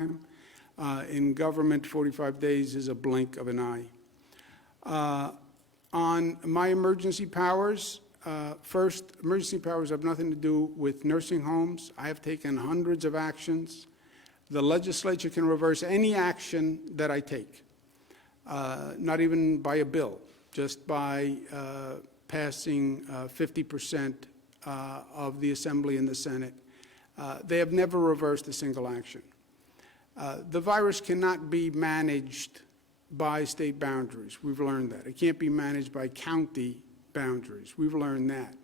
In government, 45 days is a blink of an eye. On my emergency powers, first, emergency powers have nothing to do with nursing homes. I have taken hundreds of actions. The legislature can reverse any action that I take, not even by a bill, just by passing 50% of the Assembly and the Senate. They have never reversed a single action. The virus cannot be managed by state boundaries. We've learned that. It can't be managed by county boundaries. We've learned that.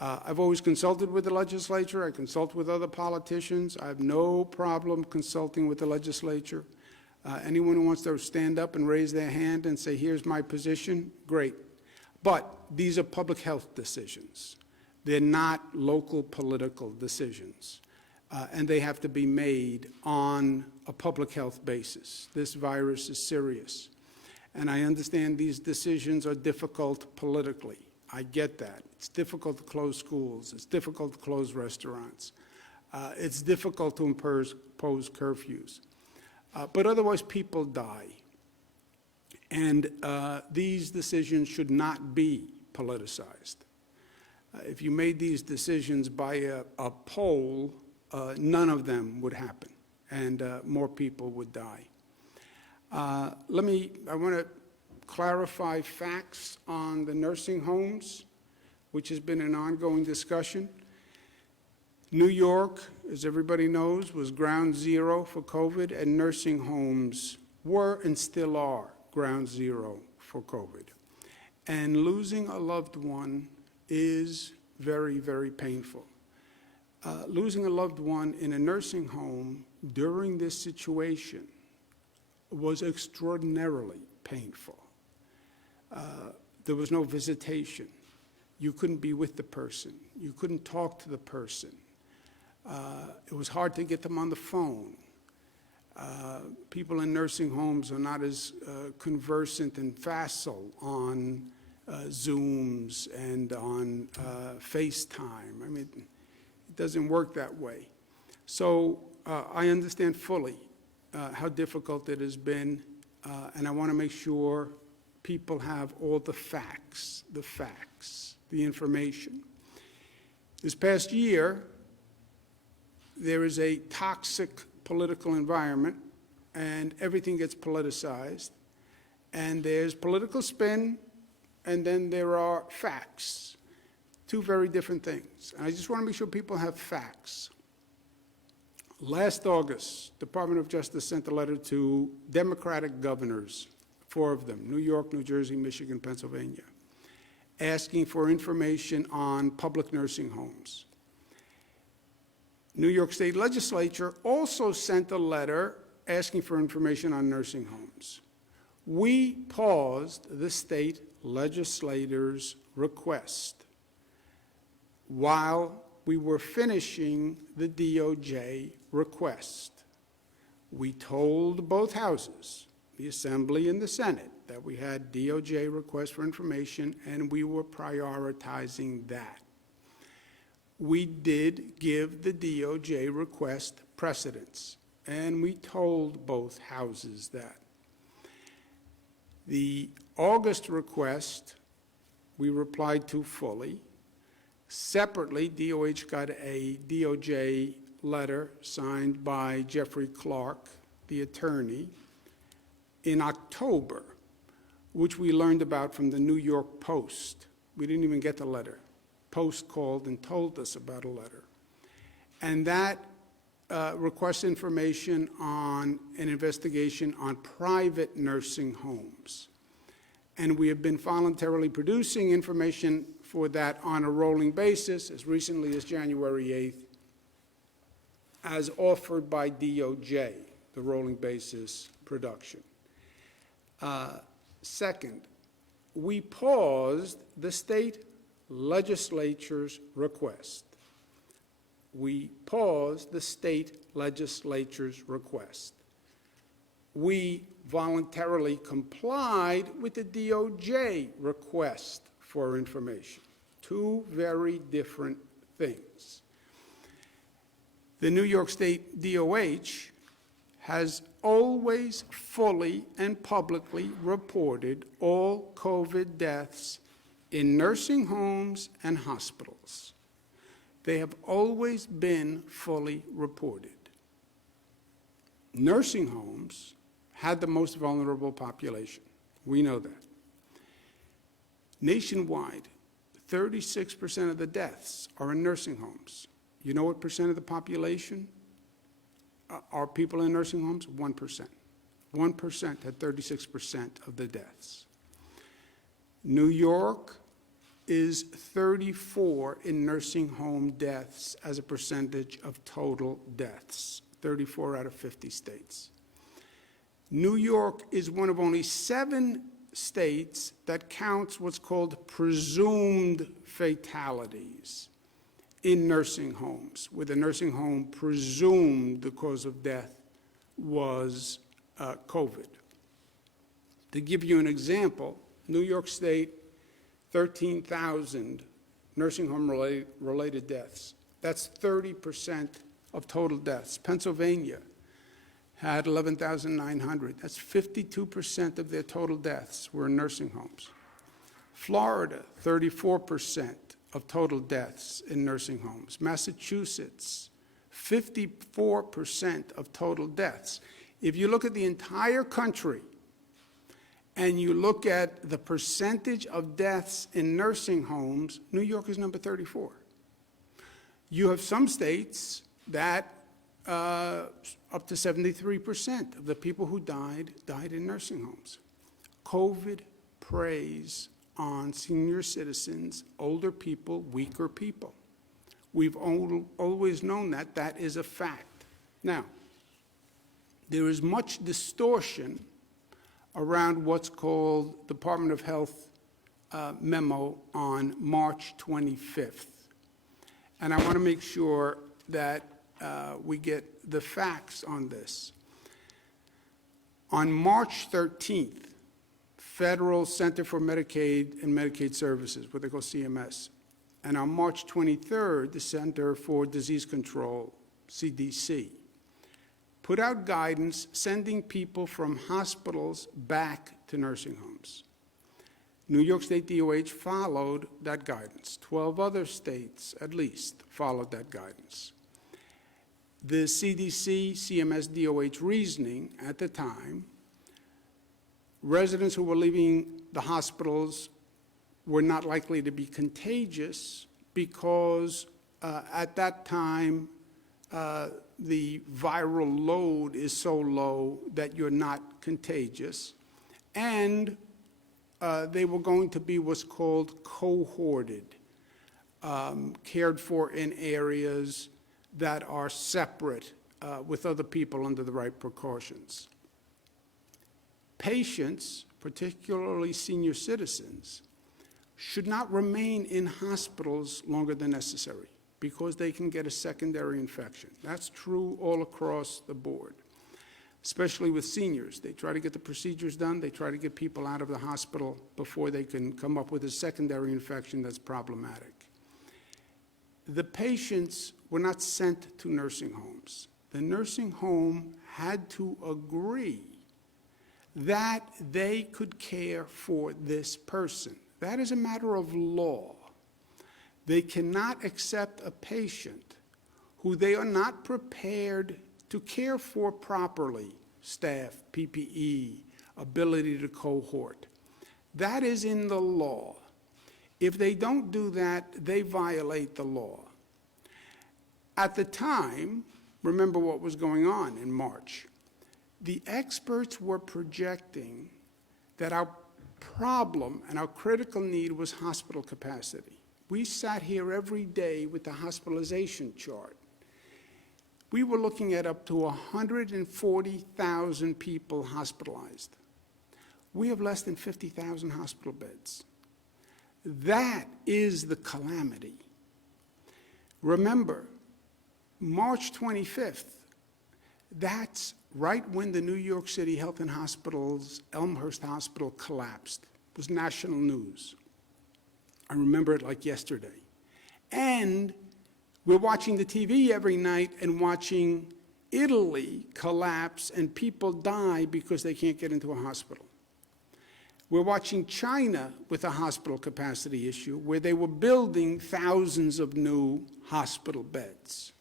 I've always consulted with the legislature. I consult with other politicians. I have no problem consulting with the legislature. Anyone who wants to stand up and raise their hand and say, here's my position, great. But these are public health decisions. They're not local political decisions. And they have to be made on a public health basis. This virus is serious. And I understand these decisions are difficult politically. I get that. It's difficult to close schools. It's difficult to close restaurants. It's difficult to impose curfews. But otherwise, people die. And these decisions should not be politicized. If you made these decisions by a poll, none of them would happen, and more people would die. I want to clarify facts on the nursing homes, which has been an ongoing discussion. New York, as everybody knows, was ground zero for COVID, and nursing homes were and still are ground zero for COVID. And losing a loved one is very, very painful. Losing a loved one in a nursing home during this situation was extraordinarily painful. There was no visitation. You couldn't be with the person. You couldn't talk to the person. It was hard to get them on the phone. People in nursing homes are not as conversant and facile on Zooms and on FaceTime. I mean, it doesn't work that way. So I understand fully how difficult it has been, and I want to make sure people have all the facts, the information. This past year, there is a toxic political environment, and everything gets politicized, and there's political spin, and then there are facts. Two very different things. And I just want to make sure people have facts. Last August, Department of Justice sent a letter to Democratic governors, 4 of them, New York, New Jersey, Michigan, Pennsylvania, asking for information on public nursing homes. New York State Legislature also sent a letter asking for information on nursing homes. We paused the state legislators' request while we were finishing the DOJ request. We told both houses, the Assembly and the Senate, that we had DOJ requests for information and we were prioritizing that. We did give the DOJ request precedence, and we told both houses that. The August request we replied to fully. Separately, DOH got a DOJ letter signed by Jeffrey Clark, the attorney, in October, which we learned about from the New York Post. We didn't even get the letter. Post called and told us about a letter. And that requests information on an investigation on private nursing homes. And we have been voluntarily producing information for that on a rolling basis as recently as January 8th, as offered by DOJ, the rolling basis production. Second, we paused the state legislature's request. We paused the state legislature's request. We voluntarily complied with the DOJ request for information. Two very different things. The New York State DOH has always fully and publicly reported all COVID deaths in nursing homes and hospitals. They have always been fully reported. Nursing homes had the most vulnerable population. We know that. Nationwide, 36% of the deaths are in nursing homes. You know what percent of the population are people in nursing homes? 1%. 1% had 36% of the deaths. New York is 34 in nursing home deaths as a percentage of total deaths, 34 out of 50 states. New York is one of only 7 states that counts what's called presumed fatalities in nursing homes, where the nursing home presumed the cause of death was COVID. To give you an example, New York State, 13,000 nursing home related deaths. That's 30% of total deaths. Pennsylvania had 11,900. That's 52% of their total deaths were in nursing homes. Florida, 34% of total deaths in nursing homes. Massachusetts, 54% of total deaths. If you look at the entire country and you look at the percentage of deaths in nursing homes, New York is number 34. You have some states that up to 73% of the people who died in nursing homes. COVID preys on senior citizens, older people, weaker people. We've always known that. That is a fact. Now, there is much distortion around what's called Department of Health memo on March 25th. And I want to make sure that we get the facts on this. On March 13th, Federal Center for Medicaid and Medicaid Services, what they call CMS, and on March 23rd, the Center for Disease Control, CDC, put out guidance sending people from hospitals back to nursing homes. New York State DOH followed that guidance. 12 other states, at least, followed that guidance. The CDC, CMS, DOH reasoning at the time, residents who were leaving the hospitals were not likely to be contagious because at that time the viral load is so low that you're not contagious, and they were going to be what's called cohorted, cared for in areas that are separate with other people under the right precautions. Patients, particularly senior citizens, should not remain in hospitals longer than necessary because they can get a secondary infection. That's true all across the board, especially with seniors. They try to get the procedures done. They try to get people out of the hospital before they can come up with a secondary infection that's problematic. The patients were not sent to nursing homes. The nursing home had to agree that they could care for this person. That is a matter of law. They cannot accept a patient who they are not prepared to care for properly, staff, PPE, ability to cohort. That is in the law. If they don't do that, they violate the law. At the time, remember what was going on in March. The experts were projecting that our problem and our critical need was hospital capacity. We sat here every day with the hospitalization chart. We were looking at up to 140,000 people hospitalized. We have less than 50,000 hospital beds. That is the calamity. Remember, March 25th, that's right when the New York City Health and Hospitals Elmhurst Hospital collapsed. It was national news. I remember it like yesterday. And we're watching the TV every night and watching Italy collapse and people die because they can't get into a hospital. We're watching China with a hospital capacity issue where they were building thousands of new hospital beds.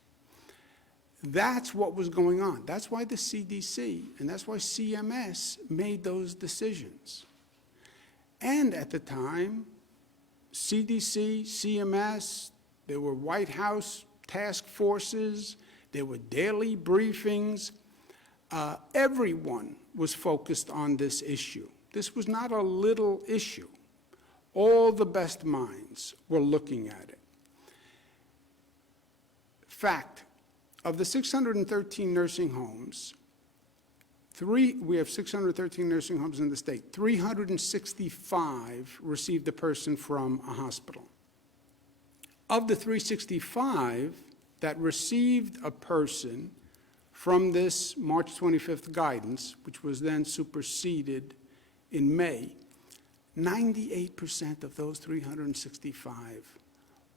That's what was going on. That's why the CDC and that's why CMS made those decisions. And at the time, CDC, CMS, there were White House task forces, there were daily briefings. Everyone was focused on this issue. This was not a little issue. All the best minds were looking at it. Fact, of the 613 nursing homes, we have 613 nursing homes in the state. 365 received a person from a hospital. Of the 365 that received a person from this March 25th guidance, which was then superseded in May, 98% of those 365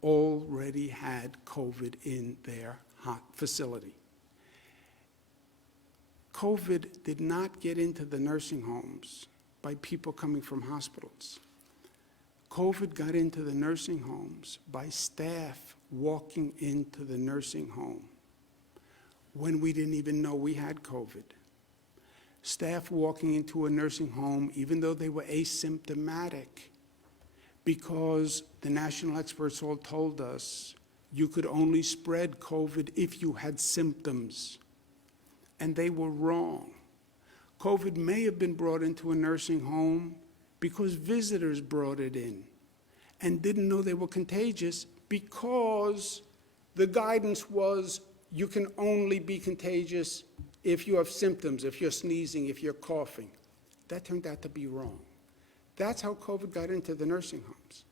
already had COVID in their facility. COVID did not get into the nursing homes by people coming from hospitals. COVID got into the nursing homes by staff walking into the nursing home when we didn't even know we had COVID. Staff walking into a nursing home even though they were asymptomatic because the national experts all told us you could only spread COVID if you had symptoms. And they were wrong. COVID may have been brought into a nursing home because visitors brought it in and didn't know they were contagious because the guidance was you can only be contagious if you have symptoms, if you're sneezing, if you're coughing. That turned out to be wrong. That's how COVID got into the nursing homes.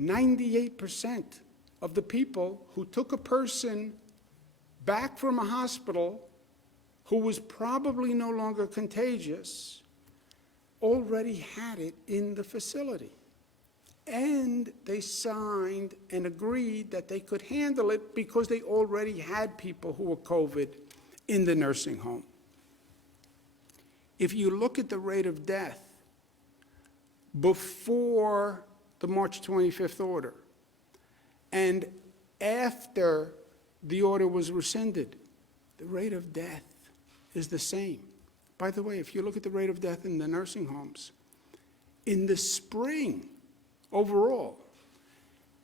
98% of the people who took a person back from a hospital who was probably no longer contagious already had it in the facility. And they signed and agreed that they could handle it because they already had people who were COVID in the nursing home. If you look at the rate of death before the March 25th order and after the order was rescinded, the rate of death is the same. By the way, if you look at the rate of death in the nursing homes, in the spring overall,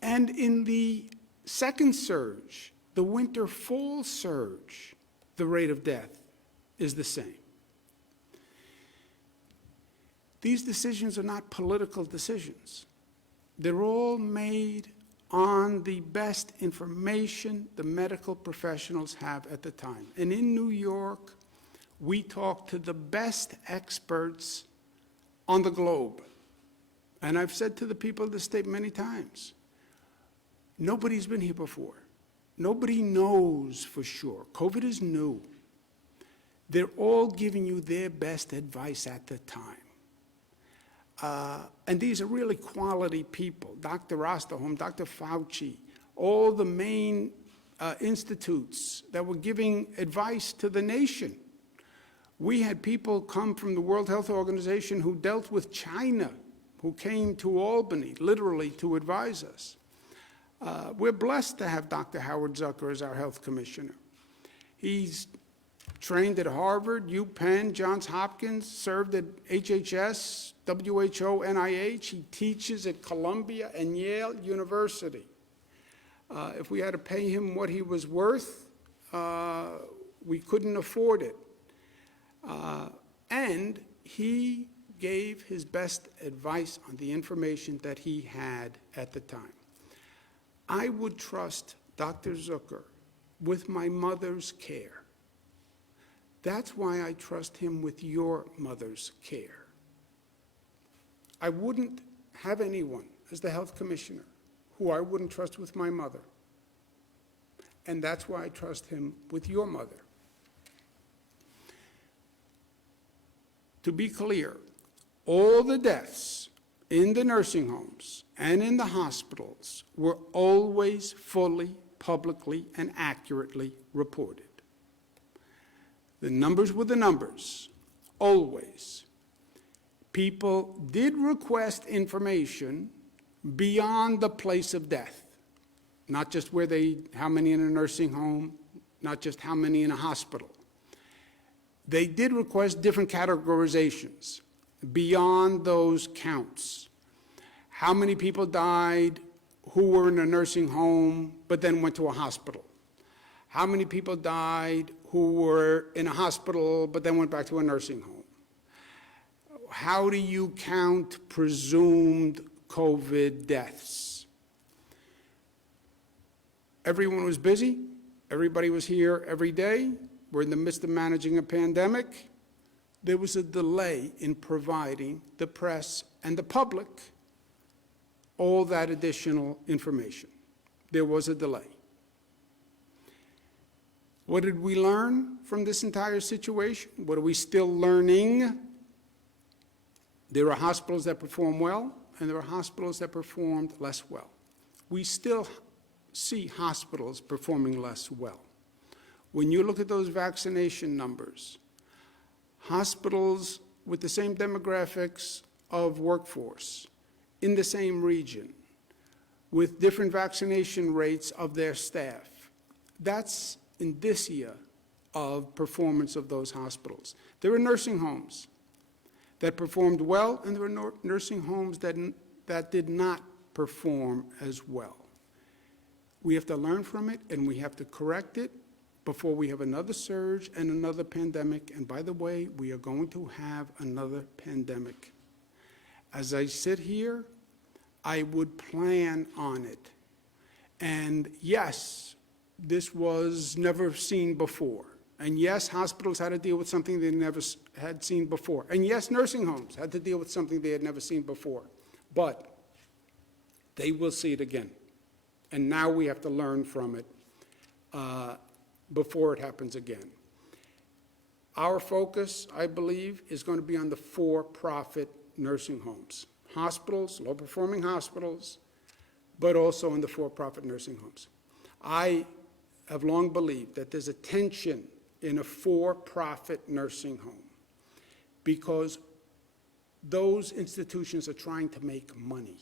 and in the second surge, the winter-fall surge, the rate of death is the same. These decisions are not political decisions. They're all made on the best information the medical professionals have at the time. And in New York, we talk to the best experts on the globe. And I've said to the people of the state many times, nobody's been here before. Nobody knows for sure. COVID is new. They're all giving you their best advice at the time. And these are really quality people. Dr. Osterholm, Dr. Fauci, all the main institutes that were giving advice to the nation. We had people come from the World Health Organization who dealt with China, who came to Albany, literally, to advise us. We're blessed to have Dr. Howard Zucker as our health commissioner. He's trained at Harvard, UPenn, Johns Hopkins, served at HHS, WHO, NIH. He teaches at Columbia and Yale University. If we had to pay him what he was worth, we couldn't afford it. And he gave his best advice on the information that he had at the time. I would trust Dr. Zucker with my mother's care. That's why I trust him with your mother's care. I wouldn't have anyone as the health commissioner who I wouldn't trust with my mother. And that's why I trust him with your mother. To be clear, all the deaths in the nursing homes and in the hospitals were always fully, publicly, and accurately reported. The numbers were the numbers, always. People did request information beyond the place of death, not just how many in a nursing home, not just how many in a hospital. They did request different categorizations beyond those counts. How many people died who were in a nursing home but then went to a hospital? How many people died who were in a hospital but then went back to a nursing home? How do you count presumed COVID deaths? Everyone was busy. Everybody was here every day. We're in the midst of managing a pandemic. There was a delay in providing the press and the public all that additional information. There was a delay. What did we learn from this entire situation? What are we still learning? There are hospitals that perform well, and there are hospitals that performed less well. We still see hospitals performing less well. When you look at those vaccination numbers, hospitals with the same demographics of workforce, in the same region, with different vaccination rates of their staff, that's indicia of performance of those hospitals. There are nursing homes that performed well, and there were nursing homes that did not perform as well. We have to learn from it, and we have to correct it before we have another surge and another pandemic. And by the way, we are going to have another pandemic. As I sit here, I would plan on it. And yes, this was never seen before. And yes, hospitals had to deal with something they never had seen before. And yes, nursing homes had to deal with something they had never seen before. But they will see it again. And now we have to learn from it before it happens again. Our focus, I believe, is going to be on the for-profit nursing homes. Hospitals, low-performing hospitals, but also in the for-profit nursing homes. I have long believed that there's a tension in a for-profit nursing home because those institutions are trying to make money.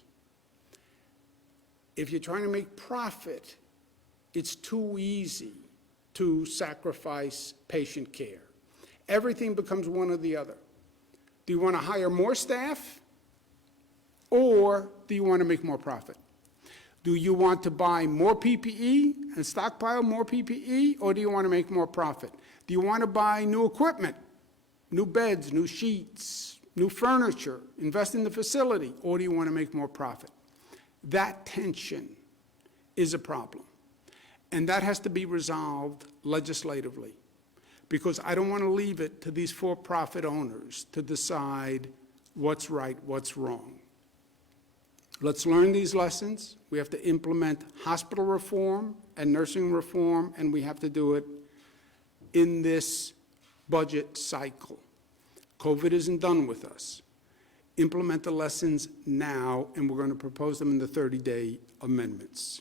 If you're trying to make profit, it's too easy to sacrifice patient care. Everything becomes one or the other. Do you want to hire more staff, or do you want to make more profit? Do you want to buy more PPE and stockpile more PPE, or do you want to make more profit? Do you want to buy new equipment, new beds, new sheets, new furniture, invest in the facility, or do you want to make more profit? That tension is a problem, and that has to be resolved legislatively, because I don't want to leave it to these for-profit owners to decide what's right, what's wrong. Let's learn these lessons. We have to implement hospital reform and nursing reform, and we have to do it in this budget cycle. COVID isn't done with us. Implement the lessons now, and we're going to propose them in the 30-day amendments.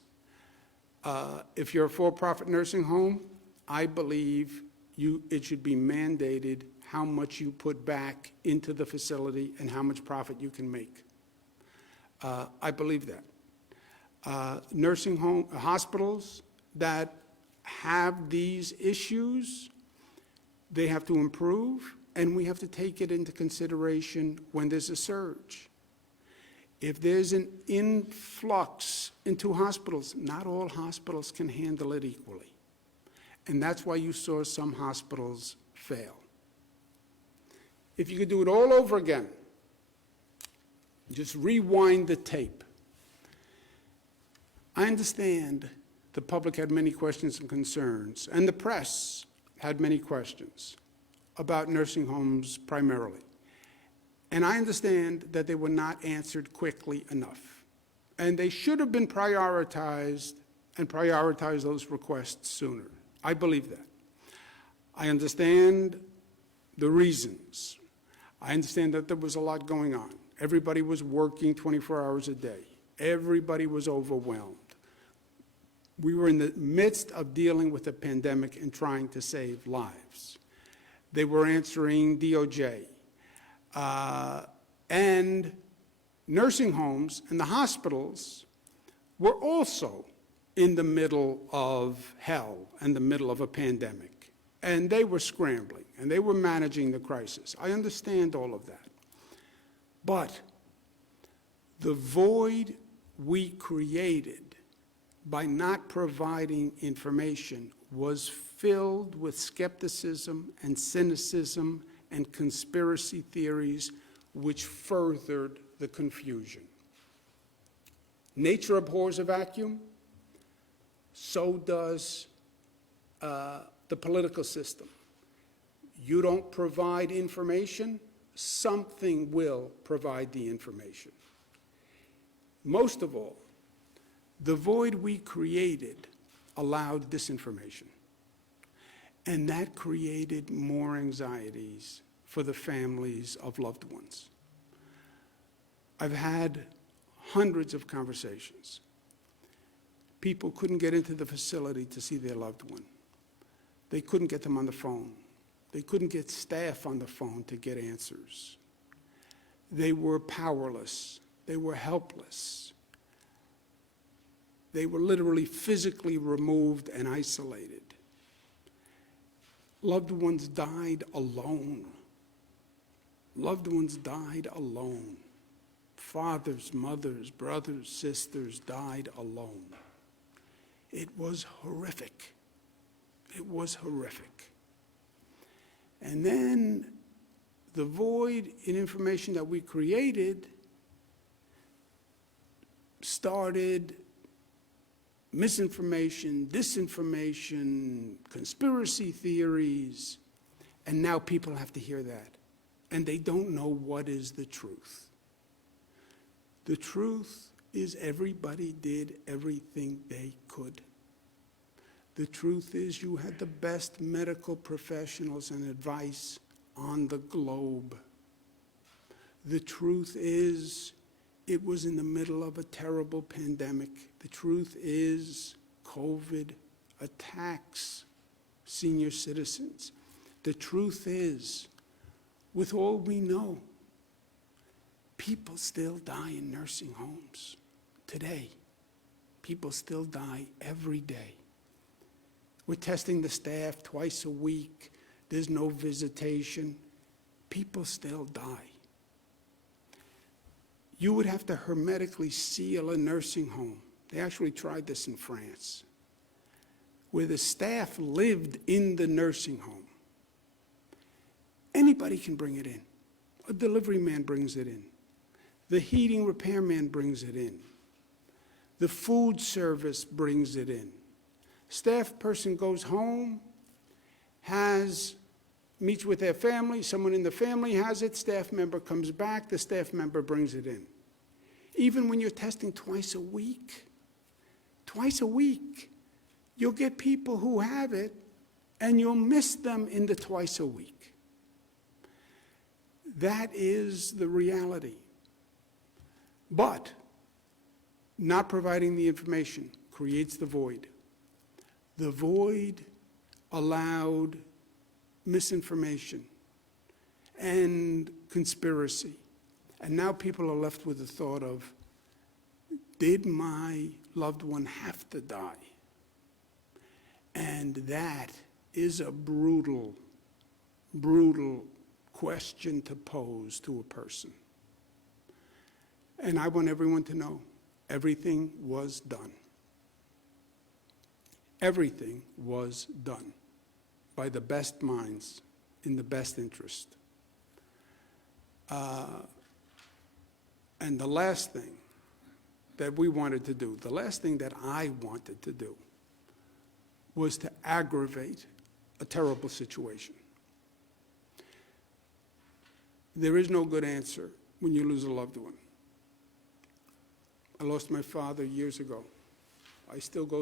If you're a for-profit nursing home, I believe it should be mandated how much you put back into the facility and how much profit you can make. I believe that. Nursing home, hospitals that have these issues, they have to improve, and we have to take it into consideration when there's a surge. If there's an influx into hospitals, not all hospitals can handle it equally. And that's why you saw some hospitals fail. If you could do it all over again, just rewind the tape. I understand the public had many questions and concerns, and the press had many questions about nursing homes primarily. And I understand that they were not answered quickly enough. And they should have been prioritized and prioritize those requests sooner. I believe that. I understand the reasons. I understand that there was a lot going on. Everybody was working 24 hours a day. Everybody was overwhelmed. We were in the midst of dealing with a pandemic and trying to save lives. They were answering DOJ. And nursing homes and the hospitals were also in the middle of hell and the middle of a pandemic. And they were scrambling, and they were managing the crisis. I understand all of that. But the void we created by not providing information was filled with skepticism and cynicism and conspiracy theories, which furthered the confusion. Nature abhors a vacuum, so does the political system. You don't provide information, something will provide the information. Most of all, the void we created allowed disinformation. And that created more anxieties for the families of loved ones. I've had hundreds of conversations. People couldn't get into the facility to see their loved one. They couldn't get them on the phone. They couldn't get staff on the phone to get answers. They were powerless. They were helpless. They were literally physically removed and isolated. Loved ones died alone. Loved ones died alone. Fathers, mothers, brothers, sisters died alone. It was horrific. It was horrific. And then the void in information that we created started misinformation, disinformation, conspiracy theories, and now people have to hear that. And they don't know what is the truth. The truth is everybody did everything they could. The truth is you had the best medical professionals and advice on the globe. The truth is it was in the middle of a terrible pandemic. The truth is COVID attacks senior citizens. The truth is, with all we know, people still die in nursing homes today. People still die every day. We're testing the staff twice a week. There's no visitation. People still die. You would have to hermetically seal a nursing home. They actually tried this in France, where the staff lived in the nursing home. Anybody can bring it in. A delivery man brings it in. The heating repairman brings it in. The food service brings it in. Staff person goes home, meets with their family, someone in the family has it, staff member comes back, the staff member brings it in. Even when you're testing twice a week, you'll get people who have it and you'll miss them in the twice a week. That is the reality. But not providing the information creates the void. The void allowed misinformation and conspiracy. And now people are left with the thought of, did my loved one have to die? And that is a brutal, brutal question to pose to a person. And I want everyone to know, everything was done. Everything was done by the best minds in the best interest. And the last thing that we wanted to do, the last thing that I wanted to do, was to aggravate a terrible situation. There is no good answer when you lose a loved one. I lost my father years ago. I still go